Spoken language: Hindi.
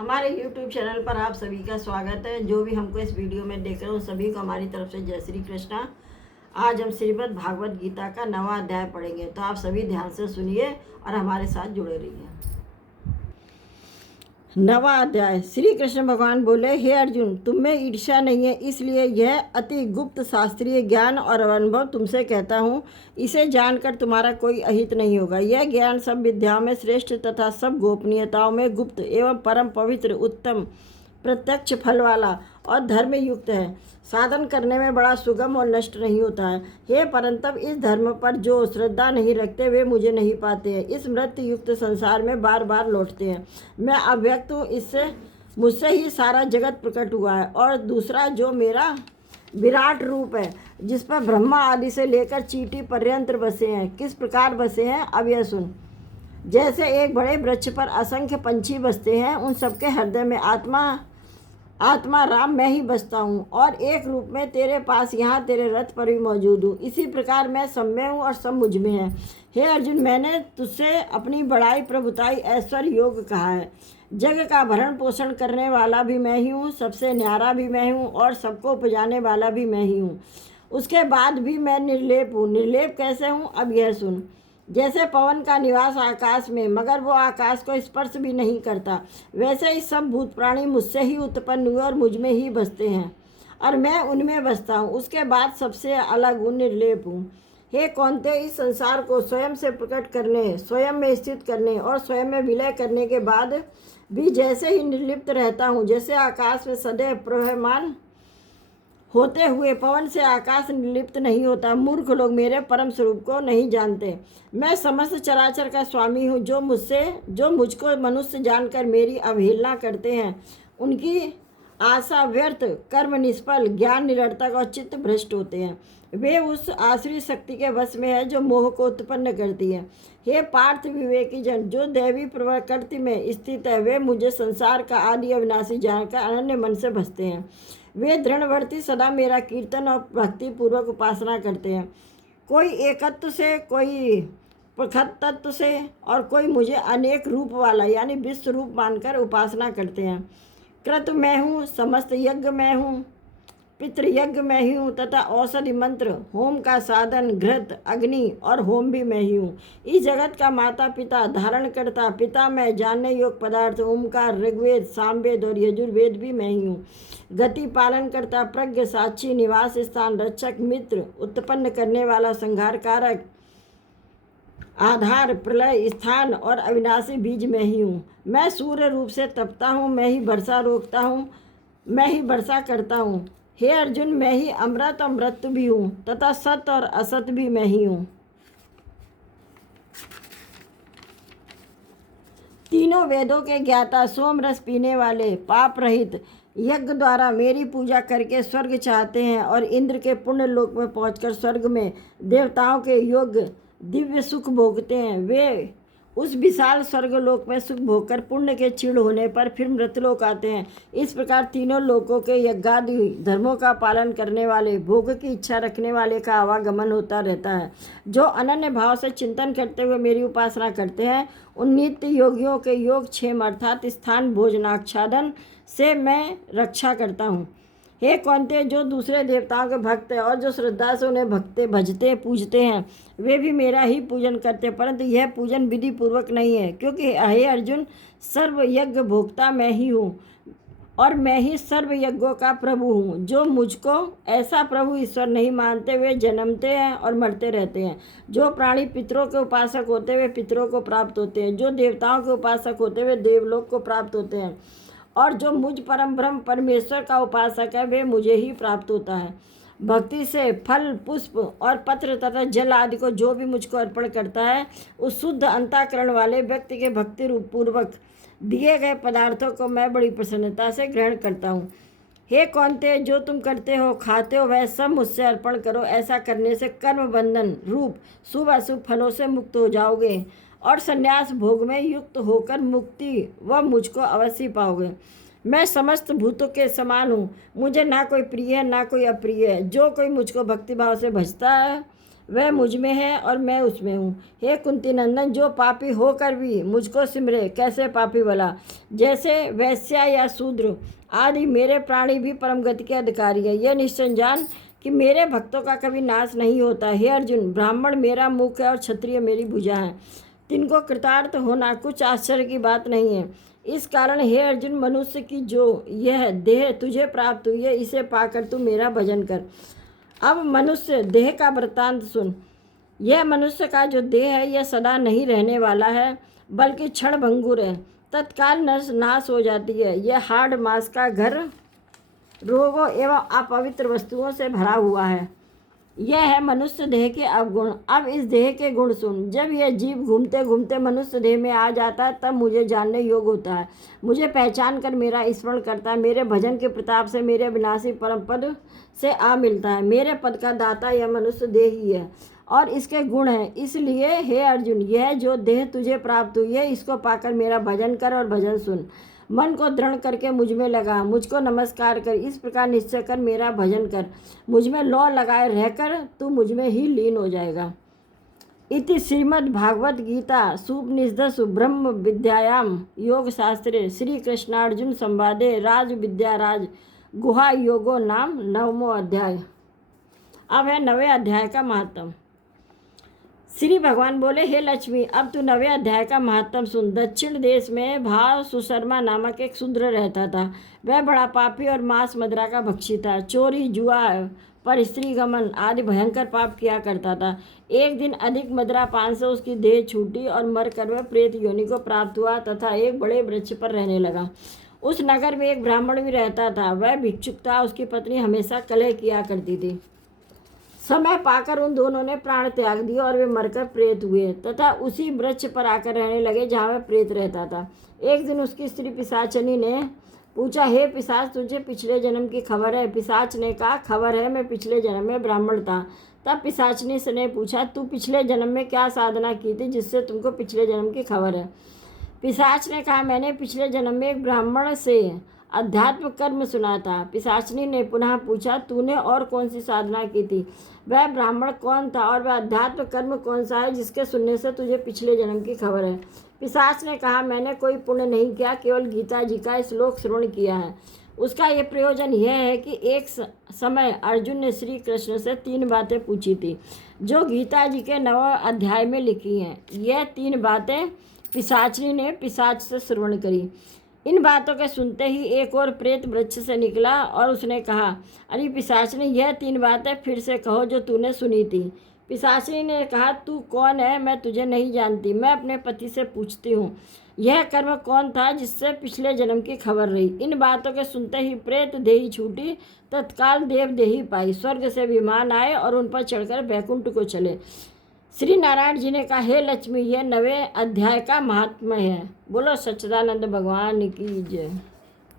हमारे YouTube चैनल पर आप सभी का स्वागत है। जो भी हमको इस वीडियो में देख रहे हो सभी को हमारी तरफ से जय श्री कृष्णा। आज हम श्रीमद् भागवत गीता का 9वां अध्याय पढ़ेंगे, तो आप सभी ध्यान से सुनिए और हमारे साथ जुड़े रहिए। 9वां अध्याय। श्री कृष्ण भगवान बोले, हे अर्जुन, तुम में ईर्ष्या नहीं है, इसलिए यह अति गुप्त शास्त्रीय ज्ञान और अनुभव तुमसे कहता हूँ। इसे जानकर तुम्हारा कोई अहित नहीं होगा। यह ज्ञान सब विद्याओं में श्रेष्ठ तथा सब गोपनीयताओं में गुप्त एवं परम पवित्र, उत्तम, प्रत्यक्ष फल वाला और धर्म युक्त है। साधन करने में बड़ा सुगम और नष्ट नहीं होता है। हे परंतप, इस धर्म पर जो श्रद्धा नहीं रखते वे मुझे नहीं पाते हैं। इस मृत्यु युक्त संसार में बार बार लौटते हैं। मैं अव्यक्त हूँ, इससे मुझसे ही सारा जगत प्रकट हुआ है। और दूसरा जो मेरा विराट रूप है, जिस पर ब्रह्मा आदि से लेकर चींटी पर्यंत बसे हैं। किस प्रकार बसे हैं अब यह सुन। जैसे एक बड़े वृक्ष पर असंख्य पंछी बसते हैं, उन सबके हृदय में आत्मा राम मैं ही बसता हूँ, और एक रूप में तेरे पास यहाँ तेरे रथ पर भी मौजूद हूँ। इसी प्रकार मैं सब में हूँ और सब मुझ में है। हे अर्जुन, मैंने तुझसे अपनी बड़ाई, प्रभुताई, ऐश्वर्य, योग कहा है। जग का भरण पोषण करने वाला भी मैं ही हूँ, सबसे न्यारा भी मैं हूँ और सबको उपजाने वाला भी मैं ही हूँ। उसके बाद भी मैं निर्लेप हूँ। निर्लेप कैसे हूँ अब यह सुन। जैसे पवन का निवास आकाश में, मगर वो आकाश को स्पर्श भी नहीं करता, वैसे ही सब भूत प्राणी मुझसे ही उत्पन्न हुए और मुझ में ही बसते हैं और मैं उनमें बसता हूँ। उसके बाद सबसे अलग हूँ, निर्लेप हूँ। हे कौन्तेय, इस संसार को स्वयं से प्रकट करने, स्वयं में स्थित करने और स्वयं में विलय करने के बाद भी जैसे ही निर्लिप्त रहता हूँ, जैसे आकाश में सदैव प्रवहमान होते हुए पवन से आकाश निर्लिप्त नहीं होता। मूर्ख लोग मेरे परम स्वरूप को नहीं जानते। मैं समस्त चराचर का स्वामी हूँ। जो मुझको मनुष्य जानकर मेरी अवहेलना करते हैं, उनकी आशा व्यर्थ, कर्म निष्फल, ज्ञान निरर्थक और चित्त भ्रष्ट होते हैं। वे उस आसुरी शक्ति के वश में है जो मोह को उत्पन्न करती है। हे पार्थ विवेकी जन, जो दैवी प्रकृति में स्थित है, वे मुझे संसार का आदि अविनाशी जानकर अनन्य मन से भजते हैं। वे दृढ़वर्ती सदा मेरा कीर्तन और भक्ति पूर्वक उपासना करते हैं। कोई एकत्व से, कोई प्रखत तत्व से और कोई मुझे अनेक रूप वाला यानी विश्व रूप मानकर उपासना करते हैं। कृत मैं हूँ, समस्त यज्ञ मैं हूँ, पितृयज्ञ मैं ही हूँ तथा औषधि मंत्र, होम का साधन, घृत, अग्नि और होम भी मैं ही हूँ। इस जगत का माता पिता, धारण करता, पिता मैं, जानने योग पदार्थ, ओमकार, ऋग्वेद, सामवेद और यजुर्वेद भी मैं ही हूँ। गति पालन करता, प्रज्ञ, साक्षी, निवास स्थान, रक्षक, मित्र, उत्पन्न करने वाला, संहार कारक, आधार, प्रलय स्थान और अविनाशी बीज मैं ही हूँ। मैं सूर्य रूप से तपता हूँ, मैं ही वर्षा रोकता हूँ, मैं ही वर्षा करता हूँ। हे अर्जुन, मैं ही अमृत और मृत्यु भी हूँ तथा सत्य और असत भी मैं ही हूँ। तीनों वेदों के ज्ञाता, सोम रस पीने वाले, पाप रहित, यज्ञ द्वारा मेरी पूजा करके स्वर्ग चाहते हैं और इंद्र के पुण्य लोक में पहुंचकर स्वर्ग में देवताओं के योग्य दिव्य सुख भोगते हैं। वे उस विशाल स्वर्गलोक में सुख भोगकर पुण्य के क्षीण होने पर फिर मृतलोक आते हैं। इस प्रकार तीनों लोकों के यज्ञादि धर्मों का पालन करने वाले, भोग की इच्छा रखने वाले का आवागमन होता रहता है। जो अनन्य भाव से चिंतन करते हुए मेरी उपासना करते हैं, उन नित्य योगियों के योगक्षेम अर्थात स्थान, भोजनाच्छादन से मैं रक्षा करता हूँ। हे कौन्तेय, जो दूसरे देवताओं के भक्त हैं और जो श्रद्धा से उन्हें भजते पूजते हैं, वे भी मेरा ही पूजन करते हैं, परंतु यह पूजन विधि पूर्वक नहीं है, क्योंकि हे अर्जुन, सर्व यज्ञ भोक्ता मैं ही हूँ और मैं ही सर्व यज्ञों का प्रभु हूँ। जो मुझको ऐसा प्रभु ईश्वर नहीं मानते, वे जन्मते हैं और मरते रहते हैं। जो प्राणी पितरों के उपासक होते वे पितरों को प्राप्त होते हैं, जो देवताओं के उपासक होते वे देवलोक को प्राप्त होते हैं, और जो मुझ परम ब्रह्म परमेश्वर का उपासक है, वे मुझे ही प्राप्त होता है। भक्ति से फल, पुष्प और पत्र तथा जल आदि को जो भी मुझको अर्पण करता है, उस शुद्ध अंतःकरण वाले व्यक्ति के भक्ति रूप पूर्वक दिए गए पदार्थों को मैं बड़ी प्रसन्नता से ग्रहण करता हूँ। हे कौन्तेय, जो तुम करते हो, खाते हो, वह सब मुझसे अर्पण करो। ऐसा करने से कर्म बंधन रूप शुभ अशुभ फलों से मुक्त हो जाओगे और संन्यास भोग में युक्त होकर मुक्ति व मुझको अवश्य पाओगे। मैं समस्त भूतों के समान हूँ, मुझे ना कोई प्रिय है ना कोई अप्रिय है। जो कोई मुझको भक्तिभाव से भजता है, वह मुझ में है और मैं उसमें हूँ। हे कुंती नंदन, जो पापी होकर भी मुझको सिमरे, कैसे पापी भला, जैसे वैश्या या शूद्र आदि मेरे प्राणी भी परम गति के अधिकारी है। यह निश्चय जान कि मेरे भक्तों का कभी नाश नहीं होता। हे अर्जुन, ब्राह्मण मेरा मुख है और क्षत्रिय मेरी भुजा है। तिनको कृतार्थ होना कुछ आश्चर्य की बात नहीं है। इस कारण हे अर्जुन, मनुष्य की जो यह देह तुझे प्राप्त हुई है, इसे पाकर तू मेरा भजन कर। अब मनुष्य देह का वृत्तांत सुन। यह मनुष्य का जो देह है, यह सदा नहीं रहने वाला है, बल्कि क्षण भंगुर है, तत्काल नाश हो जाती है। यह हाड़ मांस का घर रोगों एवं अपवित्र वस्तुओं से भरा हुआ है। यह है मनुष्य देह के अवगुण। अब इस देह के गुण सुन। जब यह जीव घूमते घूमते मनुष्य देह में आ जाता है, तब मुझे जानने योग्य होता है, मुझे पहचान कर मेरा स्मरण करता है, मेरे भजन के प्रताप से मेरे विनाशी परम पद से आ मिलता है। मेरे पद का दाता यह मनुष्य देह ही है और इसके गुण हैं। इसलिए हे अर्जुन, यह जो देह तुझे प्राप्त हुई है, इसको पाकर मेरा भजन कर और भजन सुन। मन को दृढ़ करके मुझ में लगा, मुझको नमस्कार कर, इस प्रकार निश्चय कर मेरा भजन कर। मुझ में लौ लगाए रहकर तू मुझ में ही लीन हो जाएगा। इति श्रीमद्भागवत गीता सुपनिषदसु ब्रह्म विद्यायाम योग शास्त्रे श्री कृष्णार्जुन संवादे राज विद्याराज गुहा योगो नाम 9वां अध्याय। अब है 9वें अध्याय का महत्व। श्री भगवान बोले, हे लक्ष्मी, अब तू 9वें अध्याय का महत्व सुन। दक्षिण देश में भाव सुशर्मा नामक एक शूद्र रहता था। वह बड़ा पापी और मांस मदिरा का भक्षी था। चोरी, जुआ, पर स्त्री गमन आदि भयंकर पाप किया करता था। एक दिन अधिक मदिरा पान से उसकी देह छूटी और मरकर वह प्रेत योनि को प्राप्त हुआ तथा एक बड़े वृक्ष पर रहने लगा। उस नगर में एक ब्राह्मण भी रहता था। वह भिक्षुक था। उसकी पत्नी हमेशा कलह किया करती थी। समय पाकर उन दोनों ने प्राण त्याग दिए और वे मरकर प्रेत हुए तथा उसी वृक्ष पर आकर रहने लगे जहाँ वह प्रेत रहता था। एक दिन उसकी स्त्री पिशाचनी ने पूछा, हे पिशाच, तुझे पिछले जन्म की खबर है? पिशाच ने कहा, खबर है, मैं पिछले जन्म में ब्राह्मण था। तब पिशाचनी से ने पूछा, तू पिछले जन्म में क्या साधना की थी जिससे तुमको पिछले जन्म की खबर है? पिशाच ने कहा, मैंने पिछले जन्म में एक ब्राह्मण से अध्यात्म कर्म सुना था। पिशाचनी ने पुनः पूछा, तूने और कौन सी साधना की थी? वह ब्राह्मण कौन था और वह अध्यात्म कर्म कौन सा है जिसके सुनने से तुझे पिछले जन्म की खबर है? पिशाच ने कहा, मैंने कोई पुण्य नहीं किया, केवल गीता जी का श्लोक श्रवण किया है। उसका ये प्रयोजन यह है कि एक समय अर्जुन ने श्री कृष्ण से 3 बातें पूछी थी जो गीता जी के 9वें अध्याय में लिखी हैं। यह 3 बातें पिशाचनी ने पिशाच से श्रवण करी। इन बातों के सुनते ही एक और प्रेत वृक्ष से निकला और उसने कहा, अरे पिशाचनी, यह 3 बातें फिर से कहो जो तूने सुनी थी। पिशाचनी ने कहा, तू कौन है? मैं तुझे नहीं जानती। मैं अपने पति से पूछती हूँ, यह कर्म कौन था जिससे पिछले जन्म की खबर रही? इन बातों के सुनते ही प्रेत देही छूटी, तत्काल देव देही पाई, स्वर्ग से विमान आए और उन पर चढ़कर बैकुंठ को चले। श्री नारायण जी ने कहा, हे लक्ष्मी, यह 9वें अध्याय का महात्म्य है। बोलो सच्चिदानंद भगवान की जय।